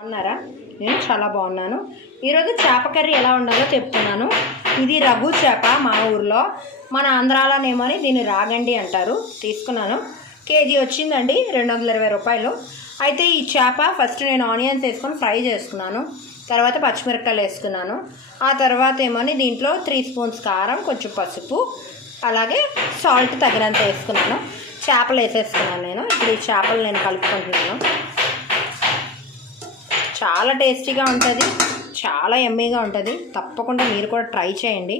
బాగున్నారా? నేను చాలా బాగున్నాను. ఈరోజు చేప కర్రీ ఎలా ఉండాలో చెప్తున్నాను. ఇది రఘు చేప, మా ఊర్లో, మన ఆంధ్రాలోనేమని దీన్ని రాగండి అంటారు. తీసుకున్నాను. కేజీ వచ్చిందండి, 220 రూపాయలు. అయితే ఈ చేప ఫస్ట్ నేను ఆనియన్స్ వేసుకొని ఫ్రై చేసుకున్నాను. తర్వాత పచ్చిమిరపకాయలు వేసుకున్నాను. ఆ తర్వాత ఏమని దీంట్లో 3 స్పూన్స్ కారం, కొంచెం పసుపు, అలాగే సాల్ట్ తగినంత వేసుకున్నాను. చేపలు వేసేసుకున్నాను నేను. ఇప్పుడు ఈ చేపలు నేను కలుపుకుంటున్నాను. చాలా టేస్టీగా ఉంటుంది, చాలా యమ్మీగా ఉంటుంది. తప్పకుండా మీరు కూడా ట్రై చేయండి.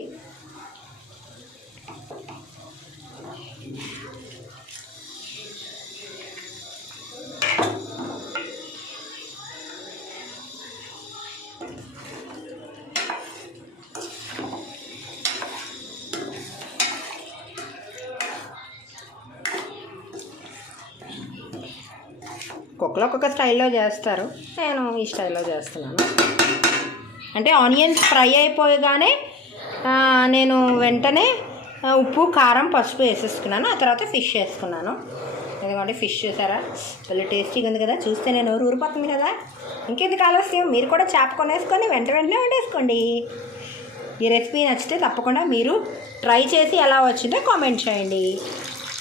ఒక్కొక్క స్టైల్లో చేస్తారు, నేను ఈ స్టైల్లో చేస్తున్నాను. అంటే ఆనియన్స్ ఫ్రై అయిపోయగానే నేను వెంటనే ఉప్పు, కారం, పసుపు వేసేసుకున్నాను. ఆ తర్వాత ఫిష్ వేసుకున్నాను. ఎందుకంటే ఫిష్ చూసారా, చాలా టేస్టీగా ఉంది కదా. చూస్తే నేను ఊరిపోతుంది కదా. ఇంకెందుకు ఆలస్యం, మీరు కూడా చేప కొనేసుకొని వెంటనే వండేసుకోండి. ఈ రెసిపీ నచ్చితే తప్పకుండా మీరు ట్రై చేసి ఎలా వచ్చిందో కామెంట్ చేయండి.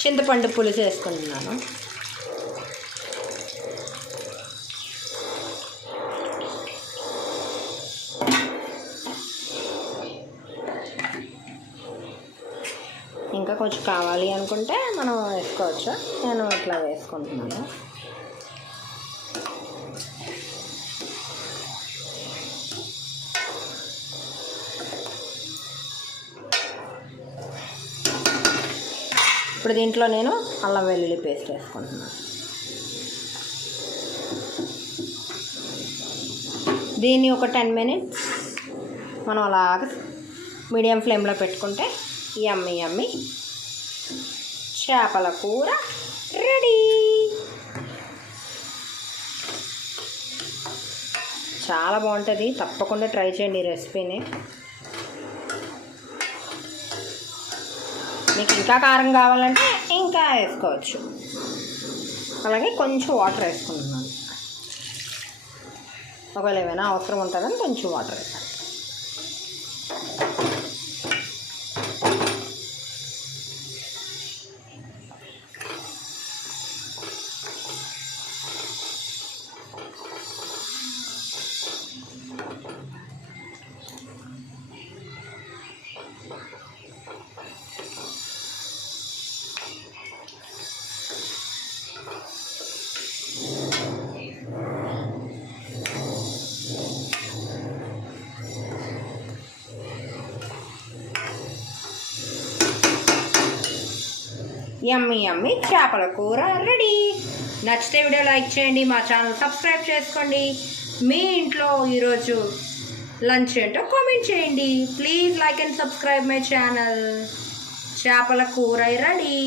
చింతపండు పులుసు వేసుకుంటున్నాను. ఇంకా కొంచెం కావాలి అనుకుంటే మనం వేసుకోవచ్చు. నేను ఇట్లా వేసుకుంటున్నాను. ఇప్పుడు దీంట్లో నేను అల్లం వెల్లుల్లి పేస్ట్ వేసుకుంటున్నాను. దీన్ని ఒక 10 మినిట్స్ మనం అలాగ మీడియం ఫ్లేమ్లో పెట్టుకుంటే యమ్మీ చేపల కూర రెడీ. చాలా బాగుంటుంది, తప్పకుండా ట్రై చేయండి ఈ రెసిపీని. మీకు ఇంకా కారం కావాలంటే ఇంకా వేసుకోవచ్చు. అలాగే కొంచెం వాటర్ వేసుకుంటున్నాను. ఒకవేళ ఏమైనా అవసరం ఉంటుందని కొంచెం వాటర్ వేస్తాను. యమ్మీ చేపల కూర రెడీ. నచ్చితే వీడియో లైక్ చేయండి, మా ఛానల్ సబ్స్క్రైబ్ చేసుకోండి. మీ ఇంట్లో ఈరోజు లంచ్ ఏంటో కామెంట్ చేయండి. Please like and subscribe my channel. చేపల కూర రెడీ.